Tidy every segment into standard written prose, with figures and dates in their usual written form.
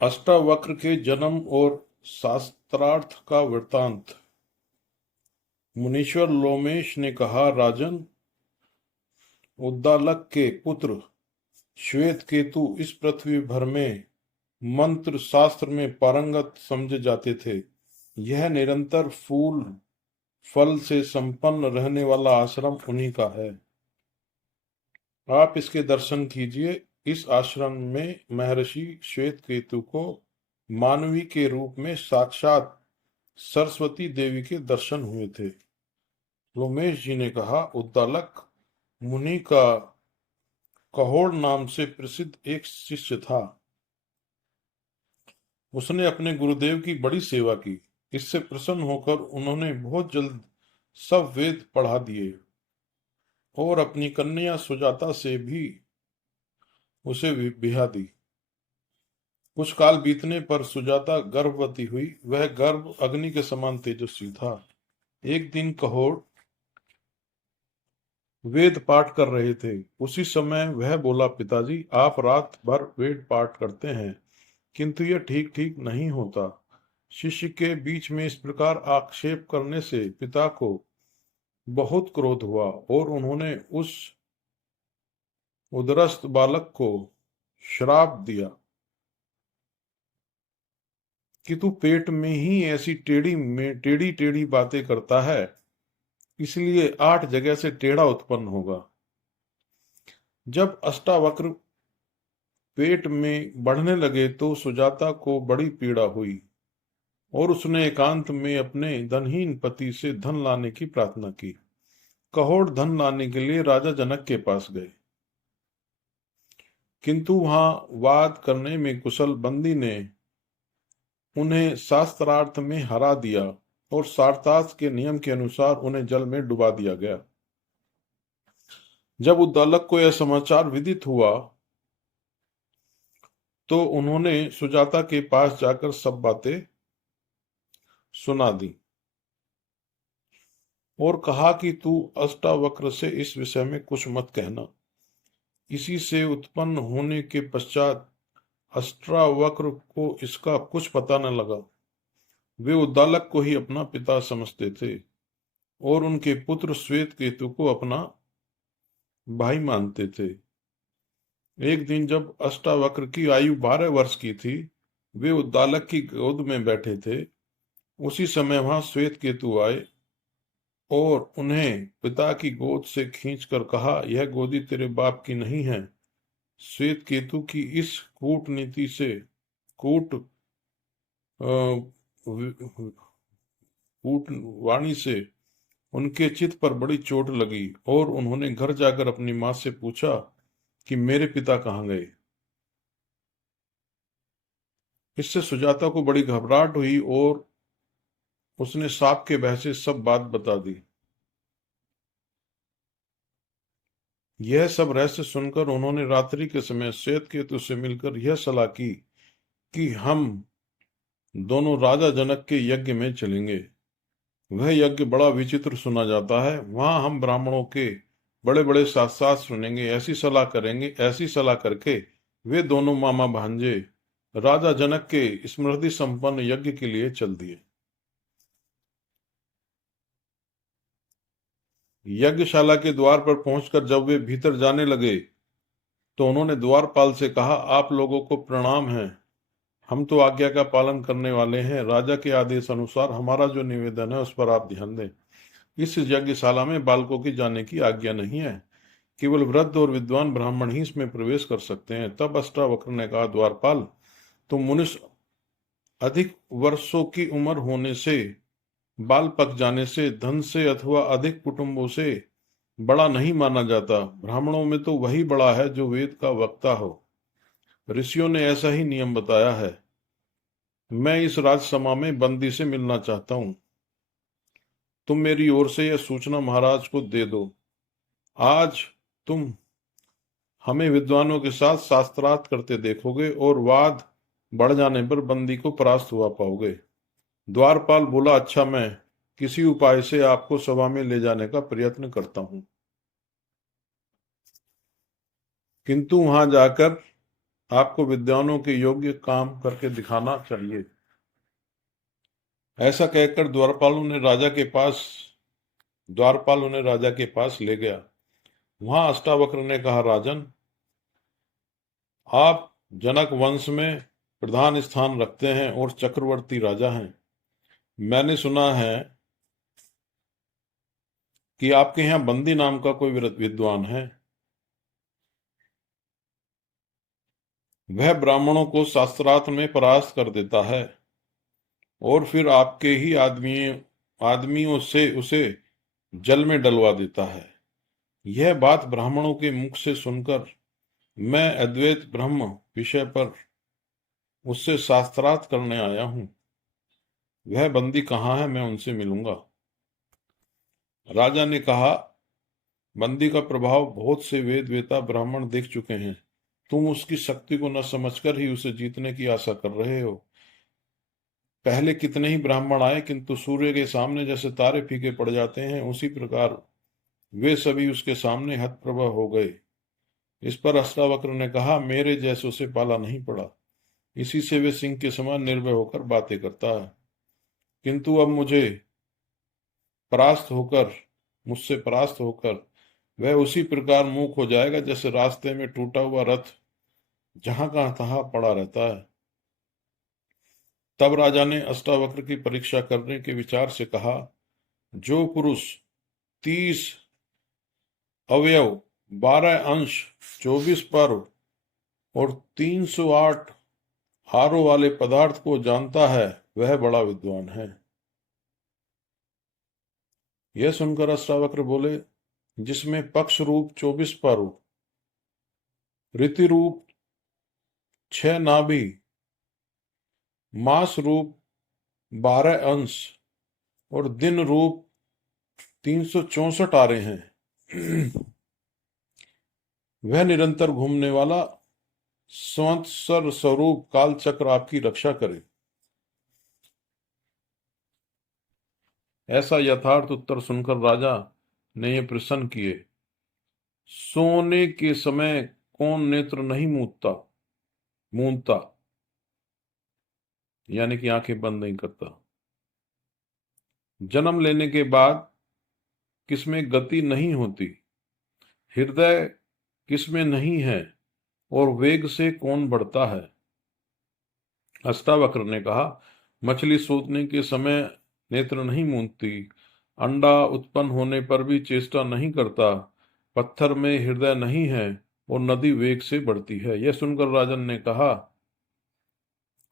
अष्टावक्र के जन्म और शास्त्रार्थ का वृत्तांत। मुनीश्वर लोमेश ने कहा, राजन, उद्दालक के पुत्र श्वेत केतु इस पृथ्वी भर में मंत्र शास्त्र में पारंगत समझे जाते थे। यह निरंतर फूल फल से संपन्न रहने वाला आश्रम उन्हीं का है। आप इसके दर्शन कीजिए। इस आश्रम में महर्षि श्वेत केतु को मानवी के रूप में साक्षात सरस्वती देवी के दर्शन हुए थे। रोमेश जी ने कहा, उद्दालक मुनि का कहोड़ नाम से प्रसिद्ध एक शिष्य था। उसने अपने गुरुदेव की बड़ी सेवा की। इससे प्रसन्न होकर उन्होंने बहुत जल्द सब वेद पढ़ा दिए और अपनी कन्या सुजाता से भी उसे ब्याह दी। कुछ काल बीतने पर सुजाता गर्भवती हुई। वह गर्भ अग्नि के समान तेजस्वी था। एक दिन कहोड़ वेद पाठ कर रहे थे। उसी समय वह बोला, पिताजी, आप रात भर वेद पाठ करते हैं, किंतु यह ठीक ठीक नहीं होता। शिष्य के बीच में इस प्रकार आक्षेप करने से पिता को बहुत क्रोध हुआ और उन्होंने उस उदरस्त बालक को श्राप दिया कि तू पेट में ही ऐसी टेढ़ी टेढ़ी बातें करता है, इसलिए 8 जगह से टेढ़ा उत्पन्न होगा। जब अष्टावक्र पेट में बढ़ने लगे तो सुजाता को बड़ी पीड़ा हुई और उसने एकांत में अपने धनहीन पति से धन लाने की प्रार्थना की। कहोड़ धन लाने के लिए राजा जनक के पास गए, किंतु वहां वाद करने में कुशल बंदी ने उन्हें शास्त्रार्थ में हरा दिया और शास्त्रार्थ के नियम के अनुसार उन्हें जल में डुबा दिया गया। जब उद्दालक को यह समाचार विदित हुआ तो उन्होंने सुजाता के पास जाकर सब बातें सुना दी और कहा कि तू अष्टावक्र से इस विषय में कुछ मत कहना। इसी से उत्पन्न होने के पश्चात अष्टावक्र को इसका कुछ पता न लगा। वे उद्दालक को ही अपना पिता समझते थे और उनके पुत्र श्वेत केतु को अपना भाई मानते थे। एक दिन जब अष्टावक्र की आयु 12 वर्ष की थी, वे उद्दालक की गोद में बैठे थे। उसी समय वहां श्वेत केतु आए और उन्हें पिता की गोद से खींचकर कहा, यह गोदी तेरे बाप की नहीं है। श्वेत केतु की इस कूटनीति से वाणी से उनके चित्त पर बड़ी चोट लगी और उन्होंने घर जाकर अपनी मां से पूछा कि मेरे पिता कहाँ गए। इससे सुजाता को बड़ी घबराहट हुई और उसने सांप के भय से सब बात बता दी। यह सब रहस्य सुनकर उन्होंने रात्रि के समय श्वेत केतु से मिलकर यह सलाह की कि हम दोनों राजा जनक के यज्ञ में चलेंगे। वह यज्ञ बड़ा विचित्र सुना जाता है। वहां हम ब्राह्मणों के बड़े बड़े शास्त्र सुनेंगे। ऐसी सलाह करके वे दोनों मामा भांजे राजा जनक के स्मृति संपन्न यज्ञ के लिए चल दिए। यज्ञशाला के द्वार पर पहुंचकर जब वे भीतर जाने लगे तो उन्होंने द्वारपाल से कहा, आप लोगों को प्रणाम है। हम तो आज्ञा का पालन करने वाले हैं। राजा के आदेश अनुसार हमारा जो निवेदन है उस पर आप ध्यान दें। इस यज्ञशाला में बालकों की जाने की आज्ञा नहीं है। केवल वृद्ध और विद्वान ब्राह्मण ही इसमें प्रवेश कर सकते हैं। तब अष्टावक्र ने कहा, द्वारपाल, तुम मनुष्य अधिक वर्षों की उम्र होने से, बाल पक जाने से, धन से अथवा अधिक कुटुंबों से बड़ा नहीं माना जाता। ब्राह्मणों में तो वही बड़ा है जो वेद का वक्ता हो। ऋषियों ने ऐसा ही नियम बताया है। मैं इस राजसभा में बंदी से मिलना चाहता हूं। तुम मेरी ओर से यह सूचना महाराज को दे दो। आज तुम हमें विद्वानों के साथ शास्त्रार्थ करते देखोगे और वाद बढ़ जाने पर बंदी को परास्त हुआ पाओगे। द्वारपाल बोला, अच्छा, मैं किसी उपाय से आपको सभा में ले जाने का प्रयत्न करता हूं। किंतु वहां जाकर आपको विद्वानों के योग्य काम करके दिखाना चाहिए। ऐसा कहकर द्वारपाल उन्हें राजा के पास ले गया। वहां अष्टावक्र ने कहा, राजन, आप जनक वंश में प्रधान स्थान रखते हैं और चक्रवर्ती राजा हैं। मैंने सुना है कि आपके यहाँ बंदी नाम का कोई विद्वान है। वह ब्राह्मणों को शास्त्रार्थ में परास्त कर देता है और फिर आपके ही आदमियों से उसे जल में डलवा देता है। यह बात ब्राह्मणों के मुख से सुनकर मैं अद्वैत ब्रह्म विषय पर उससे शास्त्रार्थ करने आया हूं। वह बंदी कहाँ है? मैं उनसे मिलूंगा। राजा ने कहा, बंदी का प्रभाव बहुत से वेद वेता ब्राह्मण देख चुके हैं। तुम उसकी शक्ति को न समझकर ही उसे जीतने की आशा कर रहे हो। पहले कितने ही ब्राह्मण आए, किंतु सूर्य के सामने जैसे तारे फीके पड़ जाते हैं, उसी प्रकार वे सभी उसके सामने हतप्रभ हो गए। इस पर अष्टावक्र ने कहा, मेरे जैसों से पाला नहीं पड़ा। इसी से वे सिंह के समान निर्भय होकर बातें करता है, किंतु अब मुझसे परास्त होकर वह उसी प्रकार मूक हो जाएगा जैसे रास्ते में टूटा हुआ रथ जहां का तहां पड़ा रहता है। तब राजा ने अष्टावक्र की परीक्षा करने के विचार से कहा, जो पुरुष 30 अवयव, 12 अंश, 24 पर्व और 308 हारों वाले पदार्थ को जानता है, वह बड़ा विद्वान है। यह सुनकर अष्टावक्र बोले, जिसमें पक्ष रूप 24 पर्व, ऋति रूप 6 नाभि, मास रूप 12 अंश और दिन रूप 364 आ रहे हैं, वह निरंतर घूमने वाला संवत्सर स्वरूप काल चक्र आपकी रक्षा करे। ऐसा यथार्थ उत्तर सुनकर राजा ने ये प्रश्न किए, सोने के समय कौन नेत्र नहीं मूंदता, यानी कि आंखें बंद नहीं करता। जन्म लेने के बाद किसमें गति नहीं होती, हृदय किसमें नहीं है और वेग से कौन बढ़ता है। अष्टावक्र ने कहा, मछली सूतने के समय नेत्र नहीं मूंदती, अंडा उत्पन्न होने पर भी चेष्टा नहीं करता, पत्थर में हृदय नहीं है और नदी वेग से बढ़ती है। यह सुनकर राजन ने कहा,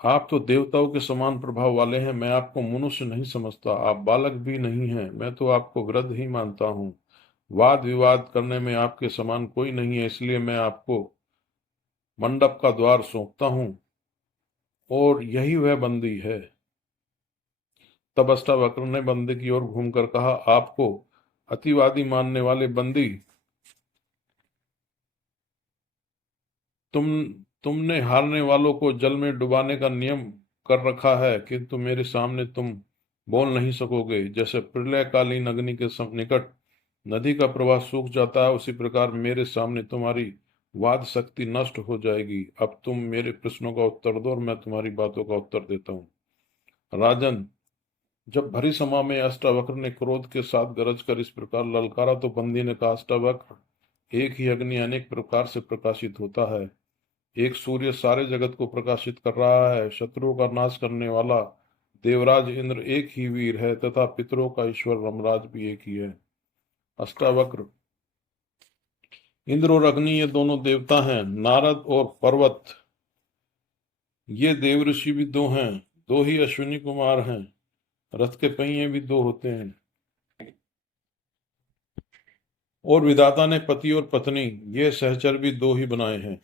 आप तो देवताओं के समान प्रभाव वाले हैं। मैं आपको मनुष्य नहीं समझता, आप बालक भी नहीं हैं। मैं तो आपको वृद्ध ही मानता हूँ। वाद विवाद करने में आपके समान कोई नहीं है, इसलिए मैं आपको मंडप का द्वार सौंपता हूँ और यही वह बंदी है। तब अष्टावक्र ने बंदी की ओर घूमकर कहा, आपको अतिवादी मानने वाले बंदी, तुमने हारने वालों को जल में डुबाने का नियम कर रखा है, किंतु मेरे सामने तुम बोल नहीं सकोगे। जैसे प्रलयकालीन अग्नि के निकट नदी का प्रवाह सूख जाता है, उसी प्रकार मेरे सामने तुम्हारी वाद शक्ति नष्ट हो जाएगी। अब तुम मेरे प्रश्नों का उत्तर दो और मैं तुम्हारी बातों का उत्तर देता हूँ। राजन, जब भरी सभा में अष्टावक्र ने क्रोध के साथ गरज कर इस प्रकार ललकारा, तो बंदी ने कहा, अष्टावक्र, एक ही अग्नि अनेक प्रकार से प्रकाशित होता है। एक सूर्य सारे जगत को प्रकाशित कर रहा है। शत्रुओं का नाश करने वाला देवराज इंद्र एक ही वीर है तथा पितरों का ईश्वर यमराज भी एक ही है। अष्टावक्र, इंद्र और अग्नि ये दोनों देवता हैं। नारद और पर्वत ये देव ऋषि भी दो हैं। दो ही अश्विनी कुमार हैं। रथ के पहिए भी दो होते हैं। और विधाता ने पति और पत्नी ये सहचर भी दो ही बनाए हैं।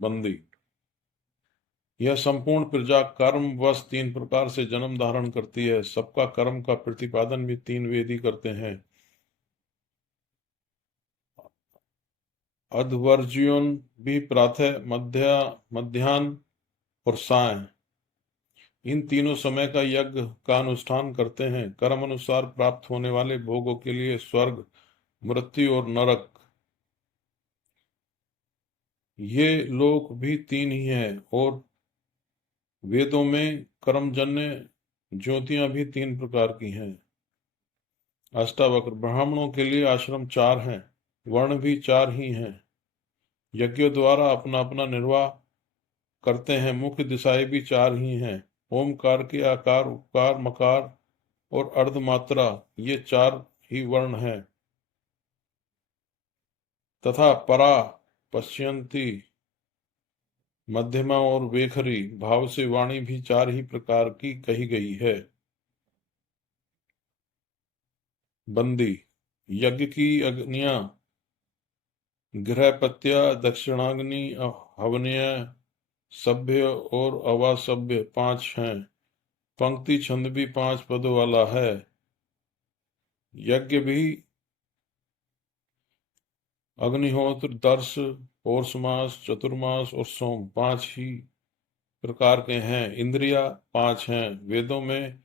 बंदी, यह संपूर्ण प्रजा कर्म वश 3 प्रकार से जन्म धारण करती है। सबका कर्म का प्रतिपादन भी 3 वेद ही करते हैं। अध्वर्जुन भी प्रातः, मध्याह्न और साय, इन तीनों समय का यज्ञ का अनुष्ठान करते हैं। कर्म अनुसार प्राप्त होने वाले भोगों के लिए स्वर्ग, मृत्यु और नरक, ये लोक भी तीन ही हैं, और वेदों में कर्मजन्य ज्योतियां भी तीन प्रकार की हैं। अष्टावक्र, ब्राह्मणों के लिए आश्रम चार हैं, वर्ण भी चार ही हैं, यज्ञों द्वारा अपना अपना निर्वाह करते हैं, मुख्य दिशाएं भी चार ही हैं, ओमकार के आकार, उकार, मकार और अर्धमात्रा, ये चार ही वर्ण हैं, तथा परा, पश्यंती, मध्यमा और वेखरी भाव से वाणी भी चार ही प्रकार की कही गई है। बंदी, यज्ञ की अग्नियां गृहपत्या, दक्षिणाग्नि, हवनीय, सभ्य और अवासभ्य पांच हैं। पंक्ति छंद भी पांच पदों वाला है। यज्ञ भी अग्निहोत्र, दर्श, पौष मास, चतुर्मास और सोम पांच ही प्रकार के हैं। इंद्रिया पांच हैं। वेदों में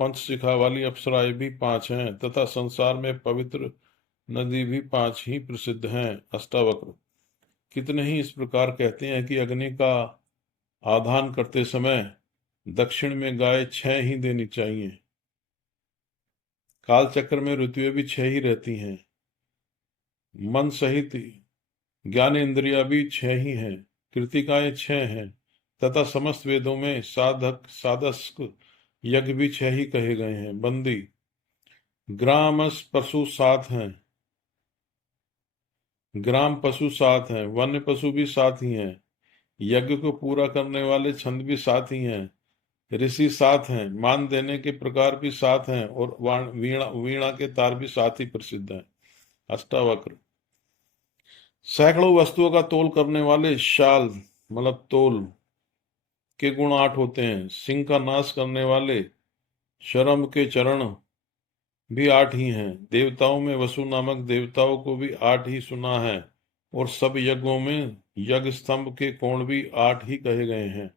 पंचशिखा वाली अप्सराएं भी पांच हैं, तथा संसार में पवित्र नदी भी पांच ही प्रसिद्ध हैं। अष्टावक्र, कितने ही इस प्रकार कहते हैं कि अग्नि का आधान करते समय दक्षिण में गाय 6 ही देनी चाहिए। काल चक्र में ऋतुएं भी 6 ही रहती हैं। मन सहित ज्ञान इंद्रिया भी 6 ही हैं। कृतिकाएं 6 हैं, तथा समस्त वेदों में साधक साधस्क यज्ञ भी 6 ही कहे गए हैं। बंदी, ग्रामस पशु 7 हैं, ग्राम पशु 7 हैं, वन्य पशु भी 7 ही हैं, यज्ञ को पूरा करने वाले छंद भी 7 ही हैं, ऋषि 7 हैं, मान देने के प्रकार भी 7 हैं, और वीणा वीणा के तार भी 7 ही प्रसिद्ध हैं। अष्टावक्र, सैकड़ों वस्तुओं का तोल करने वाले शाल मतलब तोल के गुण 8 होते हैं। सिंह का नाश करने वाले शर्म के चरण भी 8 ही हैं। देवताओं में वसु नामक देवताओं को भी 8 ही सुना है, और सब यज्ञों में यज्ञ स्तंभ के कोण भी 8 ही कहे गए हैं।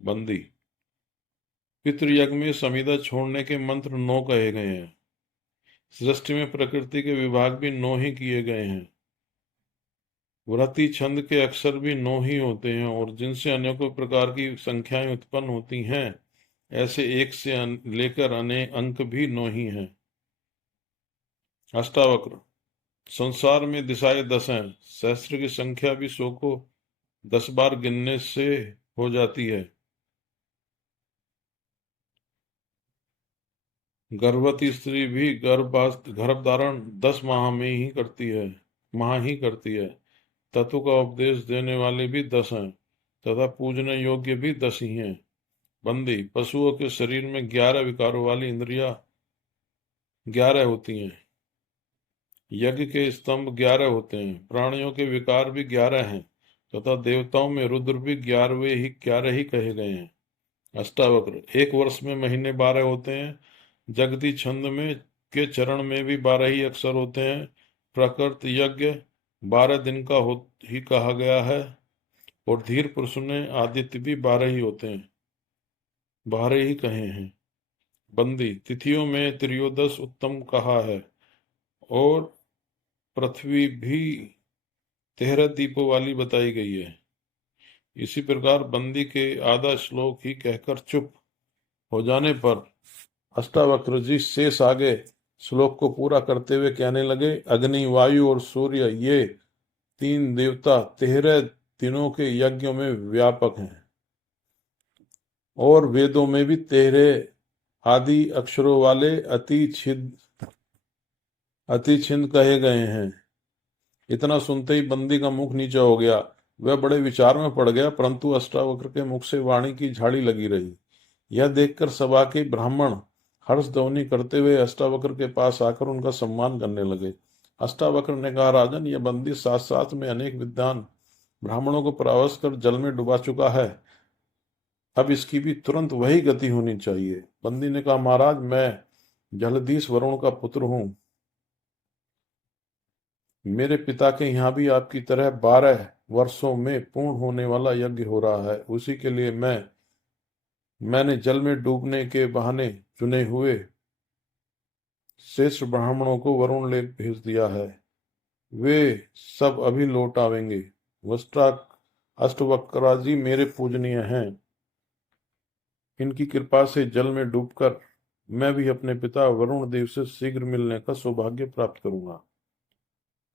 बंदी, पितृयज्ञ में समिधा छोड़ने के मंत्र 9 कहे गए हैं। सृष्टि में प्रकृति के विभाग भी 9 ही किए गए हैं। व्रति छंद के अक्षर भी 9 ही होते हैं, और जिनसे अनेकों प्रकार की संख्याएं उत्पन्न होती हैं, ऐसे एक से लेकर अनेक अंक भी 9 ही हैं। अष्टावक्र, संसार में दिशाएं 10 हैं। सहस्त्र की संख्या भी 100 को 10 बार गिनने से हो जाती है। गर्भवती स्त्री भी गर्भ धारण 10 माह में ही करती है, तत्व का उपदेश देने वाले भी 10 हैं, तथा पूजने योग्य भी 10 ही हैं। बंदी, पशुओं के शरीर में 11 विकारों वाली इंद्रियां 11 होती हैं। यज्ञ के स्तंभ 11 होते हैं। प्राणियों के विकार भी 11 हैं, तथा देवताओं में रुद्र भी 11 ही कहे गए हैं। अष्टावक्र, एक वर्ष में महीने 12 होते हैं। जगती छंद में के चरण में भी 12 ही अक्षर होते हैं। प्रकृत यज्ञ 12 दिन का ही कहा गया है, और धीर पुरुष ने आदित्य भी 12 ही होते हैं, 12 ही कहे हैं। बंदी, तिथियों में त्रयोदश उत्तम कहा है, और पृथ्वी भी 13 दीपों वाली बताई गई है। इसी प्रकार बंदी के आधा श्लोक ही कहकर चुप हो जाने पर अष्टावक्र जी शेष आगे श्लोक को पूरा करते हुए कहने लगे, अग्नि, वायु और सूर्य ये 3 देवता 13 दिनों के यज्ञों में व्यापक हैं, और वेदों में भी 13 आदि अक्षरों वाले अति छिंद कहे गए हैं। इतना सुनते ही बंदी का मुख नीचा हो गया। वह बड़े विचार में पड़ गया, परंतु अष्टावक्र के मुख से वाणी की झाड़ी लगी रही। यह देखकर सभा के ब्राह्मण हर्ष ध्वनि करते हुए अष्टावक्र के पास आकर उनका सम्मान करने लगे। अष्टावक्र ने कहा, राजन, यह बंदी साथ साथ में अनेक विद्वान ब्राह्मणों को परावश कर जल में डुबा चुका है। अब इसकी भी तुरंत वही गति होनी चाहिए। बंदी ने कहा, महाराज, मैं जलधीश वरुण का पुत्र हूं। मेरे पिता के यहाँ भी आपकी तरह 12 वर्षों में पूर्ण होने वाला यज्ञ हो रहा है। उसी के लिए मैंने जल में डूबने के बहाने चुने हुए श्रेष्ठ ब्राह्मणों को वरुण लेक भेज दिया है। वे सब अभी लौट आवेंगे। वस्त्रा अष्टवक्राजी मेरे पूजनीय हैं। इनकी कृपा से जल में डूबकर मैं भी अपने पिता वरुण देव से शीघ्र मिलने का सौभाग्य प्राप्त करूंगा।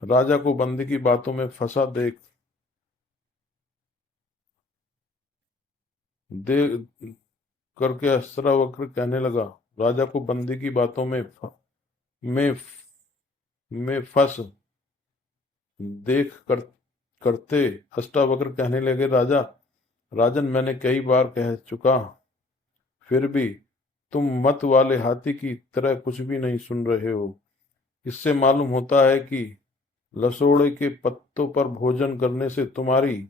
राजा को बंदी की बातों में फंसा देख दे करके अस्त्रावक्र कहने लगा। राजा को बंदी की बातों में फंस देख करते अष्टावक्र कहने लगे, राजन मैंने कई बार कह चुका, फिर भी तुम मत वाले हाथी की तरह कुछ भी नहीं सुन रहे हो। इससे मालूम होता है कि लसोड़े के पत्तों पर भोजन करने से तुम्हारी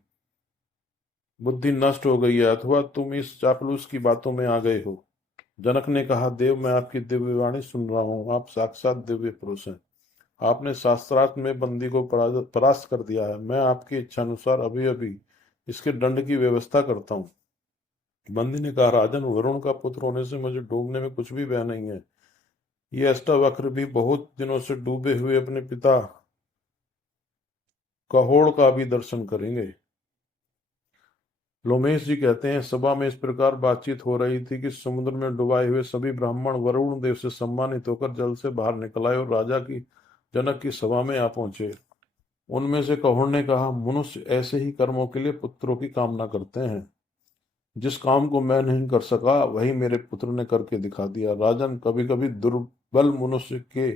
बुद्धि नष्ट हो गई है, अथवा तुम इस चापलूस की बातों में आ गए हो। जनक ने कहा, देव मैं आपकी दिव्य वाणी सुन रहा हूँ। आप साक्षात दिव्य पुरुष हैं। आपने शास्त्रार्थ में बंदी को परास्त कर दिया है। मैं आपकी इच्छा अनुसार अभी अभी इसके दंड की व्यवस्था करता हूँ। बंदी ने कहा, राजन वरुण का पुत्र होने से मुझे डूबने में कुछ भी भय नहीं है। ये अष्टावक्र भी बहुत दिनों से डूबे हुए अपने पिता कहोड़ का भी दर्शन करेंगे। लोमेश जी कहते हैं, सभा में इस प्रकार बातचीत हो रही थी कि समुद्र में डुबाए हुए सभी ब्राह्मण वरुण देव से सम्मानित होकर जल से बाहर निकल आए और राजा की जनक की सभा में आ पहुंचे। उनमें से कहोड़ ने कहा, मनुष्य ऐसे ही कर्मों के लिए पुत्रों की कामना करते हैं। जिस काम को मैं नहीं कर सका वही मेरे पुत्र ने करके दिखा दिया। राजन, कभी कभी दुर्बल मनुष्य के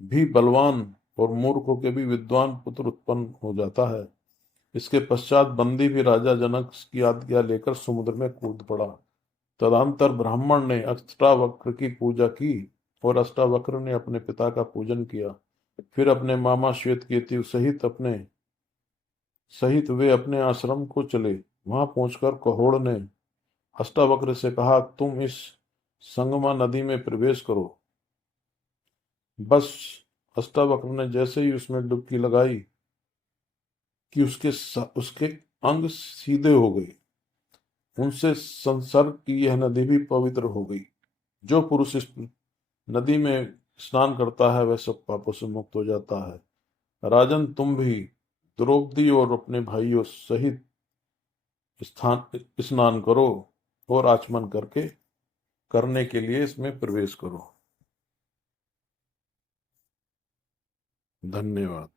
भी बलवान और मूर्खों के भी विद्वान पुत्र उत्पन्न हो जाता है। इसके पश्चात बंदी भी राजा जनक की आज्ञा लेकर समुद्र में कूद पड़ा। तदंतर ब्राह्मण ने अष्टावक्र की पूजा की और अष्टावक्र ने अपने पिता का पूजन किया। फिर अपने मामा श्वेतकेतु सहित वे अपने आश्रम को चले। वहां पहुंचकर कहोड़ ने अष्टावक्र से कहा, तुम इस संगमा नदी में प्रवेश करो। बस अष्टावक्र ने जैसे ही उसमें डुबकी लगाई कि उसके अंग सीधे हो गए। उनसे संसर्ग की यह नदी भी पवित्र हो गई। जो पुरुष इस नदी में स्नान करता है वह सब पापों से मुक्त हो जाता है। राजन, तुम भी द्रौपदी और अपने भाइयों सहित स्नान करो और आचमन करने के लिए इसमें प्रवेश करो। धन्यवाद।